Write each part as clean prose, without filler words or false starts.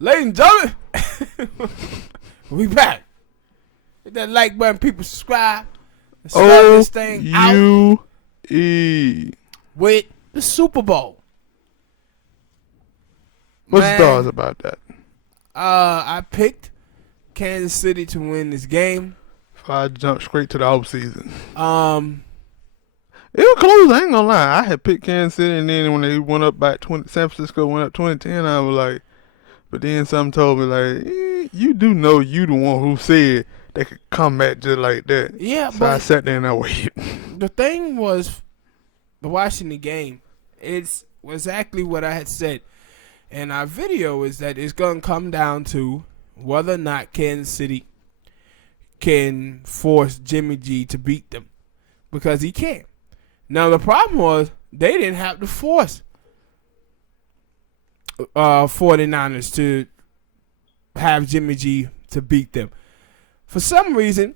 Ladies and gentlemen, we back. Hit that like button, people subscribe. And start this thing out with the Super Bowl. What's the thoughts about that? I picked Kansas City to win this game. If I jump straight to the offseason. It was close, I ain't gonna lie. I had picked Kansas City, and then when they went up by San Francisco went up 2010, I was like, but then something told me, like, you do know you the one who said they could come back just like that. Yeah, so but I sat there and I waited. The thing was, watching the game, it's exactly what I had said in our video, is that it's going to come down to whether or not Kansas City can force Jimmy G to beat them, because he can't. Now, the problem was they didn't have to force 49ers to have Jimmy G to beat them. For some reason,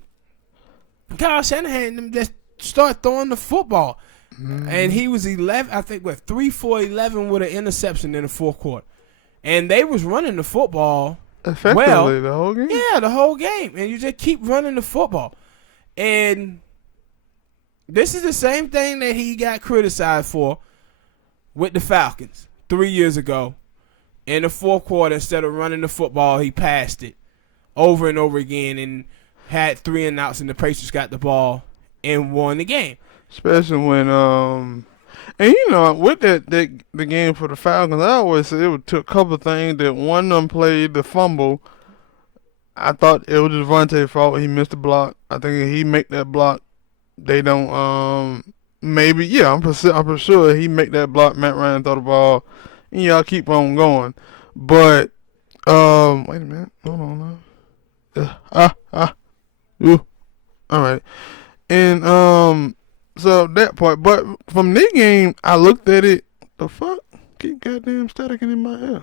Kyle Shanahan them just start throwing the football. And he was 3 for 11 with an interception in the fourth quarter. And they was running the football effectively the whole game? Yeah, the whole game. And you just keep running the football. And this is the same thing that he got criticized for with the Falcons 3 years ago. In the fourth quarter, instead of running the football, he passed it over and over again and had 3 and outs, and the Patriots got the ball and won the game. Especially when, and you know, with the game for the Falcons, I always say it took a couple of things. That one of them played the fumble. I thought it was Devontae's fault. He missed the block. I think he make that block. They don't, maybe, yeah, I'm for sure he make that block. Matt Ryan throw the ball. And y'all keep on going. But, wait a minute. Hold on now. All right. And, so that part. But from this game, I looked at it. The fuck? Keep goddamn staticking in my ear.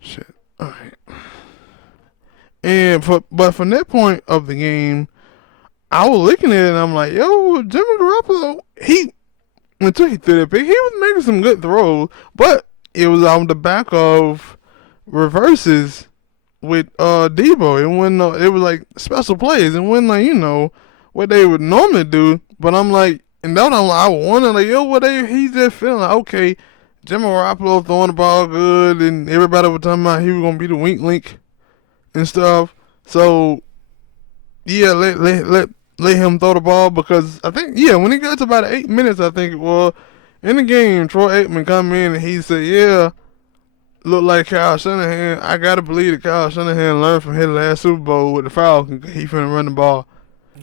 Shit. All right. But from that point of the game, I was looking at it and I'm like, yo, Jimmy Garoppolo, until he threw that pick, he was making some good throws, but it was on the back of reverses with Debo. It was like special plays, and when, like, you know what they would normally do. But I'm like, and then I wonder, like, yo, he's just feeling like, okay, Jimmy Garoppolo throwing the ball good, and everybody was talking about he was gonna be the weak link and stuff. So yeah, let him throw the ball, because I think, yeah, when he got to about 8 minutes, I think it was, in the game, Troy Aikman come in and he said, yeah, look like Kyle Shanahan. I got to believe that Kyle Shanahan learned from his last Super Bowl with the Falcons. He finna run the ball.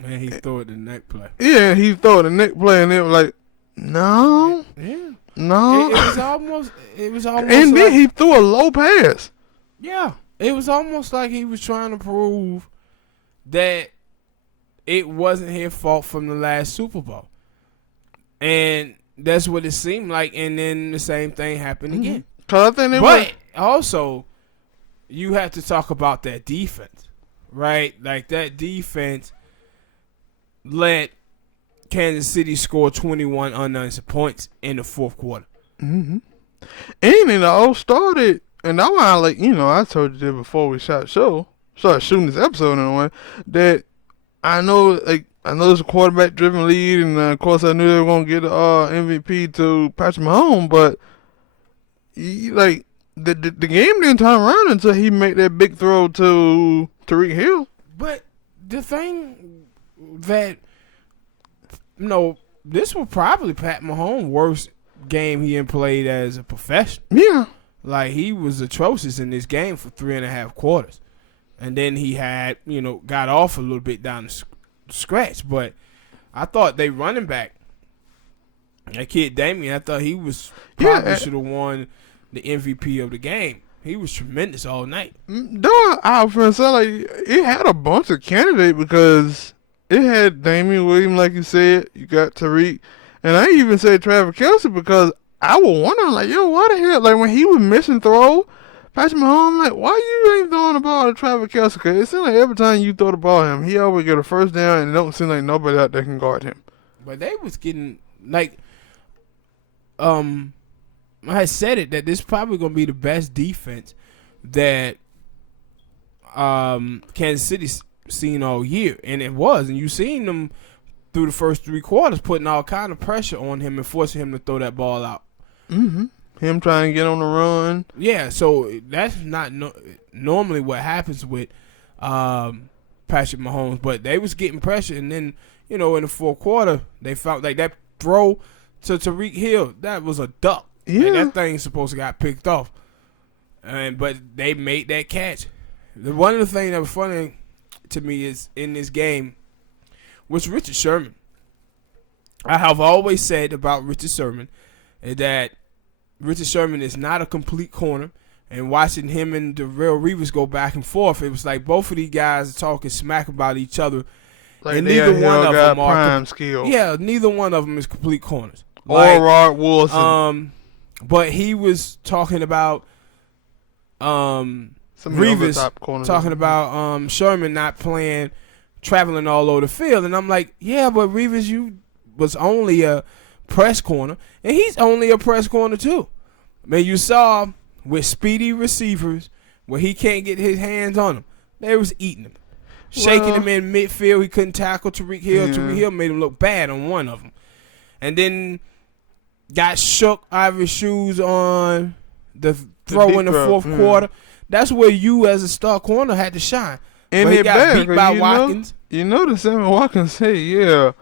And he threw it the neck play. Yeah, he threw it the neck play, and they were like, no. Yeah. No. It was almost and like, then he threw a low pass. Yeah. It was almost like he was trying to prove that it wasn't his fault from the last Super Bowl. And that's what it seemed like. And then the same thing happened again. But also, you have to talk about that defense, right? Like, that defense let Kansas City score 21 unanswered points in the fourth quarter. Mm-hmm. And it all started, and that's why, like, you know, I told you that before we started shooting this episode in a way, that I know it's a quarterback-driven lead, and of course I knew they were gonna get the MVP to Patrick Mahomes, but like the game didn't turn around until he made that big throw to Tyreek Hill. But the thing that, you know, this was probably Pat Mahomes' worst game he had played as a professional. Yeah, like, he was atrocious in this game for 3.5 quarters. And then he had, you know, got off a little bit down the scratch. But I thought they running back, that kid Damien, I thought he was probably should have won the MVP of the game. He was tremendous all night. Though I was going to say, like, it had a bunch of candidates, because it had Damian Williams, like you said. You got Tariq. And I even said Travis Kelce, because I was wondering, like, yo, why the hell? Like, when he was missing throw, Patrick Mahomes, like, why you ain't throwing the ball to Travis Kelce? Because it seems like every time you throw the ball at him, he always get a first down, and it don't seem like nobody out there can guard him. But they was getting, like, I had said it, that this is probably going to be the best defense that Kansas City's seen all year, and it was, and you seen them through the first 3 quarters putting all kind of pressure on him and forcing him to throw that ball out. Mm-hmm. Him trying to get on the run. Yeah, so that's not normally what happens with Patrick Mahomes, but they was getting pressure, and then in the fourth quarter they felt like that throw to Tyreek Hill, that was a duck. Yeah, and that thing's supposed to got picked off, but they made that catch. One of the things that was funny to me is in this game was Richard Sherman. I have always said about Richard Sherman that Richard Sherman is not a complete corner. And watching him and Darrelle Revis go back and forth, it was like both of these guys are talking smack about each other. like and neither one of them are prime skill. Yeah, neither one of them is complete corners. Or Rod Wilson. But he was talking about Revis talking about Sherman not playing, traveling all over the field, and I'm like, yeah, but Revis, you was only a press corner, and he's only a press corner too. I mean, you saw with speedy receivers where he can't get his hands on them, they was eating him, shaking him in midfield. He couldn't tackle Tyreek Hill. Yeah. Tyreek Hill made him look bad on one of them, and then got shook out of his shoes on the throw in the fourth quarter. That's where you, as a star corner, had to shine. And he got beat by Watkins. The Sammy Watkins said, yeah,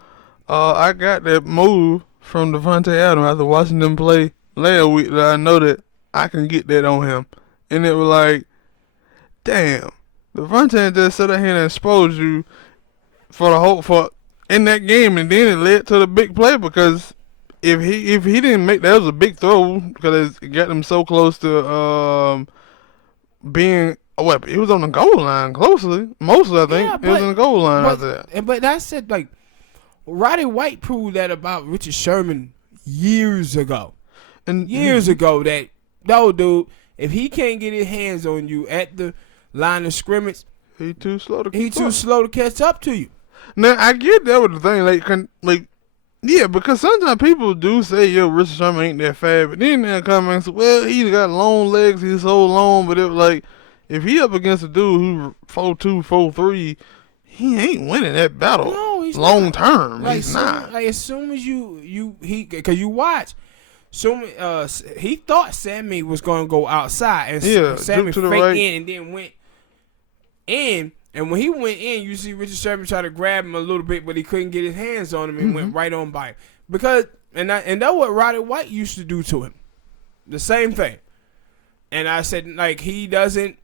I got that move from Devontae Adams after watching them play last week that I know that I can get that on him. And it was like, damn, Devontae just sat here and exposed you for in that game, and then it led to the big play because if he didn't make that, was a big throw because it got him so close to being a weapon. He was on the goal line closely. Mostly, I think. He was on the goal line after that. But that's it. Like, Roddy White proved that about Richard Sherman years ago. That, no, dude, if he can't get his hands on you at the line of scrimmage, he too slow to catch up to you. Now, I get that with the thing. Yeah, because sometimes people do say, yo, Richard Sherman ain't that fast. But then they'll come and say, well, he got long legs. He's so long. But it was like, if he up against a dude who 4'2", 4'3", he ain't winning that battle. No, he's long not. Term. Like, he's not. Like, as soon as because you watch, he thought Sammy was going to go outside. And Sammy faked in and then went in. And when he went in, you see Richard Sherman try to grab him a little bit, but he couldn't get his hands on him and went right on by him. Because that's what Roddy White used to do to him. The same thing. And I said, like, he doesn't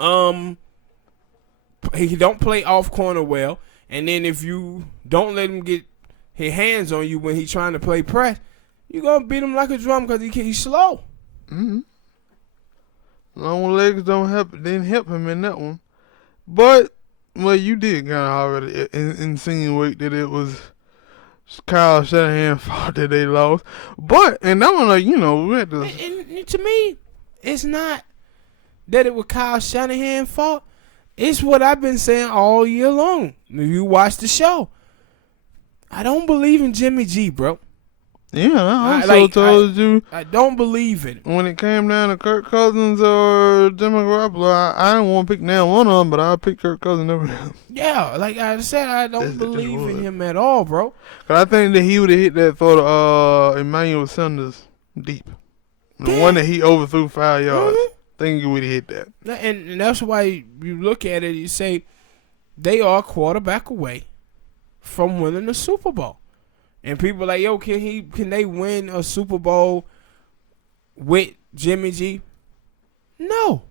he don't play off corner well. And then if you don't let him get his hands on you when he's trying to play press, you're going to beat him like a drum because he's slow. Mm-hmm. Long legs didn't help him in that one. But, well, you did kind of already insinuate that it was Kyle Shanahan's fault that they lost. But, and that one, we had to... And to me, it's not that it was Kyle Shanahan's fault. It's what I've been saying all year long. If you watch the show, I don't believe in Jimmy G, bro. Yeah, I told you. I don't believe in it. When it came down to Kirk Cousins or Jimmy Garoppolo, I didn't want to pick now one of them, but I'll pick Kirk Cousins over him. Yeah, like I said, I don't believe in him at all, bro. Cause I think that he would have hit that throw to Emmanuel Sanders deep. The one that he overthrew 5 yards. I think he would have hit that. And that's why you look at it, you say they are a quarterback away from winning the Super Bowl. And people are like, yo, can they win a Super Bowl with Jimmy G? No.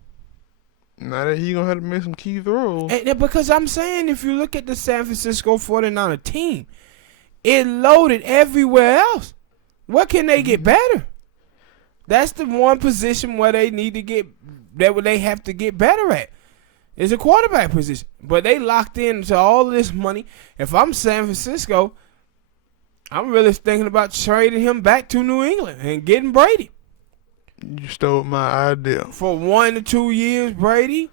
Now that he going to have to make some key throws. And because I'm saying, if you look at the San Francisco 49er team, it loaded everywhere else. What can they get better? That's the one position where they need to get, that they have to get better at. Is a quarterback position. But they locked into all this money. If I'm San Francisco, I'm really thinking about trading him back to New England and getting Brady. You stole my idea. For 1 to 2 years, Brady.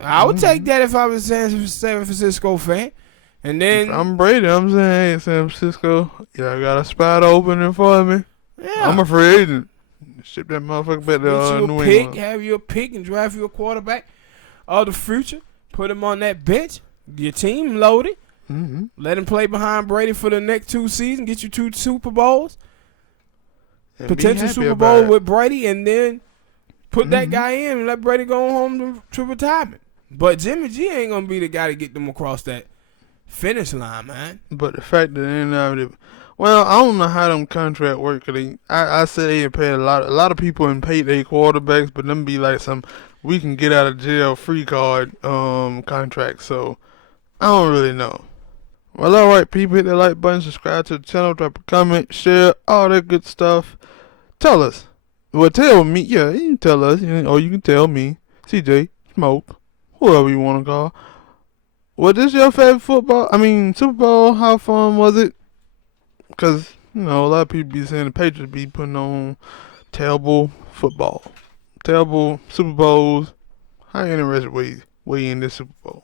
I would take that if I was a San Francisco fan. And then if I'm Brady, I'm saying, hey, San Francisco, y'all got a spot opening for me. Yeah. I'm a free agent. Ship that motherfucker back Get to you a New pick, England. have you a pick, and draft you a quarterback of the future. Put him on that bench. Your team loaded. Mm-hmm. Let him play behind Brady for the next 2 seasons. Get you 2 Super Bowls. And be Potential happy Super about Bowl it. with Brady, and then put that Mhm. guy in and let Brady go home to retirement. But Jimmy G ain't gonna be the guy to get them across that finish line, man. But the fact that they not, well, I don't know how them contract work. 'Cause I said they ain't paid a lot. A lot of people ain't paid their quarterbacks, but them be like some we can get out of jail free card contract. So I don't really know. Well, all right, people, hit that like button, subscribe to the channel, drop a comment, share, all that good stuff. Tell us. Well, tell me. Yeah, you can tell us, or you can tell me, CJ, Smoke, whoever you want to call. Was this your favorite Super Bowl? How fun was it? Because, a lot of people be saying the Patriots be putting on terrible football. Terrible Super Bowls. How interested were you in this Super Bowl?